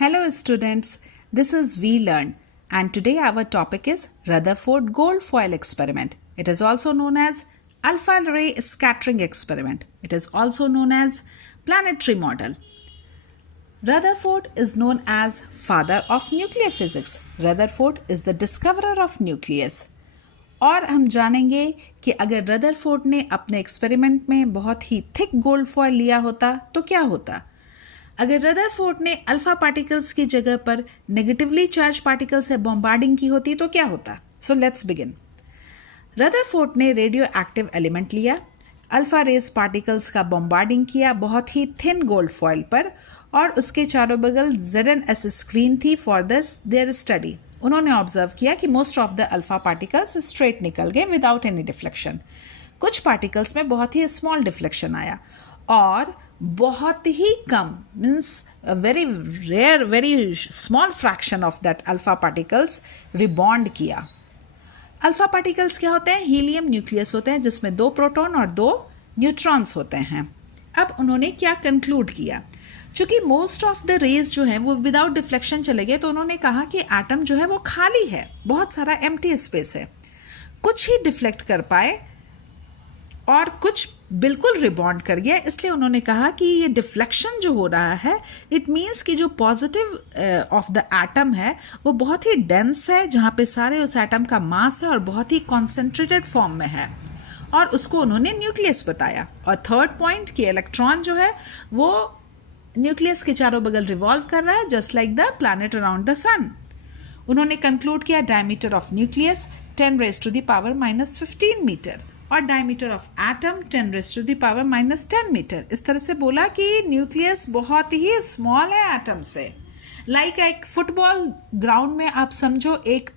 Hello students, this is VLearn and today our topic is Rutherford gold foil experiment. It is also known as alpha ray scattering experiment. It is also known as planetary model. Rutherford is known as father of nuclear physics. Rutherford is the discoverer of nucleus. और हम जानेंगे कि अगर Rutherford ने अपने experiment में बहुत ही thick gold foil लिया होता तो क्या होता। अगर रदरफोर्ड ने अल्फा पार्टिकल्स की जगह पर नेगेटिवली चार्ज पार्टिकल से बॉम्बार्डिंग की होती तो क्या होता। So let's begin. रदरफोर्ड ने रेडियो एक्टिव एलिमेंट लिया, अल्फा रेज पार्टिकल्स का बॉम्बार्डिंग किया बहुत ही थिन गोल्ड फॉयल पर और उसके चारों बगल ZNS स्क्रीन थी फॉर दिस देयर स्टडी। उन्होंने ऑब्जर्व किया कि most of the alpha particles straight निकल गए विदाउट एनी डिफ्लेक्शन। कुछ पार्टिकल्स में बहुत ही स्मॉल डिफ्लेक्शन आया और बहुत ही कम means very rare very small fraction of that alpha particles rebound किया। अल्फा पार्टिकल्स क्या होते हैं? हीलियम न्यूक्लियस होते हैं जिसमें 2 प्रोटॉन और 2 न्यूट्रॉन्स होते हैं। अब उन्होंने क्या कंक्लूड किया, चूंकि मोस्ट ऑफ द रेज जो है वो विदाउट डिफ्लेक्शन चले गए तो उन्होंने कहा कि एटम जो है वो खाली है, बहुत सारा एम्प्टी स्पेस है, कुछ ही डिफ्लेक्ट कर पाए और कुछ बिल्कुल रिबॉन्ड कर गया। इसलिए उन्होंने कहा कि ये डिफ्लेक्शन जो हो रहा है इट मीन्स कि जो पॉजिटिव ऑफ द एटम है वो बहुत ही डेंस है, जहाँ पे सारे उस एटम का मास है और बहुत ही कॉन्सेंट्रेटेड फॉर्म में है और उसको उन्होंने न्यूक्लियस बताया। और थर्ड पॉइंट कि इलेक्ट्रॉन जो है वो न्यूक्लियस के चारों बगल रिवॉल्व कर रहा है just like the planet around the sun. उन्होंने कंक्लूड किया डायमीटर ऑफ न्यूक्लियस 10⁻⁻15 मीटर और डायमीटर ऑफ एटम 10⁻⁻10 मीटर। इस तरह से बोला कि न्यूक्लियस बहुत ही स्मॉल है एटम से। लाइक एक फुटबॉल ग्राउंड में आप समझो एक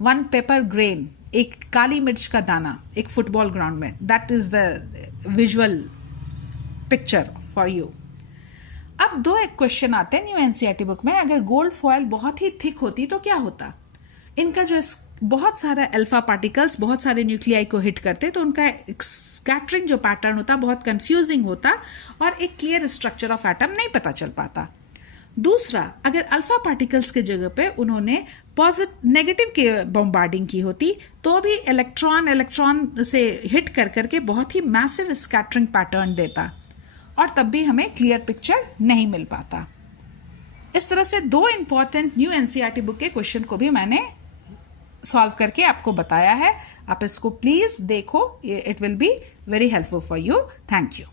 वन पेपर ग्रेन, एक काली मिर्च का दाना एक फुटबॉल ग्राउंड में, that is the visual picture for you. अब एक क्वेश्चन आते हैं न्यू एनसीईआरटी बुक में, अगर गोल्ड फॉयल बहुत ही थिक होती तो क्या होता। इनका जो बहुत सारा अल्फा पार्टिकल्स बहुत सारे न्यूक्लियाई को हिट करते तो उनका स्कैटरिंग जो पैटर्न होता बहुत कंफ्यूजिंग होता और एक क्लियर स्ट्रक्चर ऑफ एटम नहीं पता चल पाता। दूसरा, अगर अल्फा पार्टिकल्स के जगह पे उन्होंने नेगेटिव के बॉम्बार्डिंग की होती तो भी इलेक्ट्रॉन से हिट कर करके बहुत ही मैसिव स्कैटरिंग पैटर्न देता और तब भी हमें क्लियर पिक्चर नहीं मिल पाता। इस तरह से 2 इंपॉर्टेंट न्यू एनसीईआरटी बुक के क्वेश्चन को भी मैंने सॉल्व करके आपको बताया है। आप इसको प्लीज देखो, it will be very helpful for you. Thank you.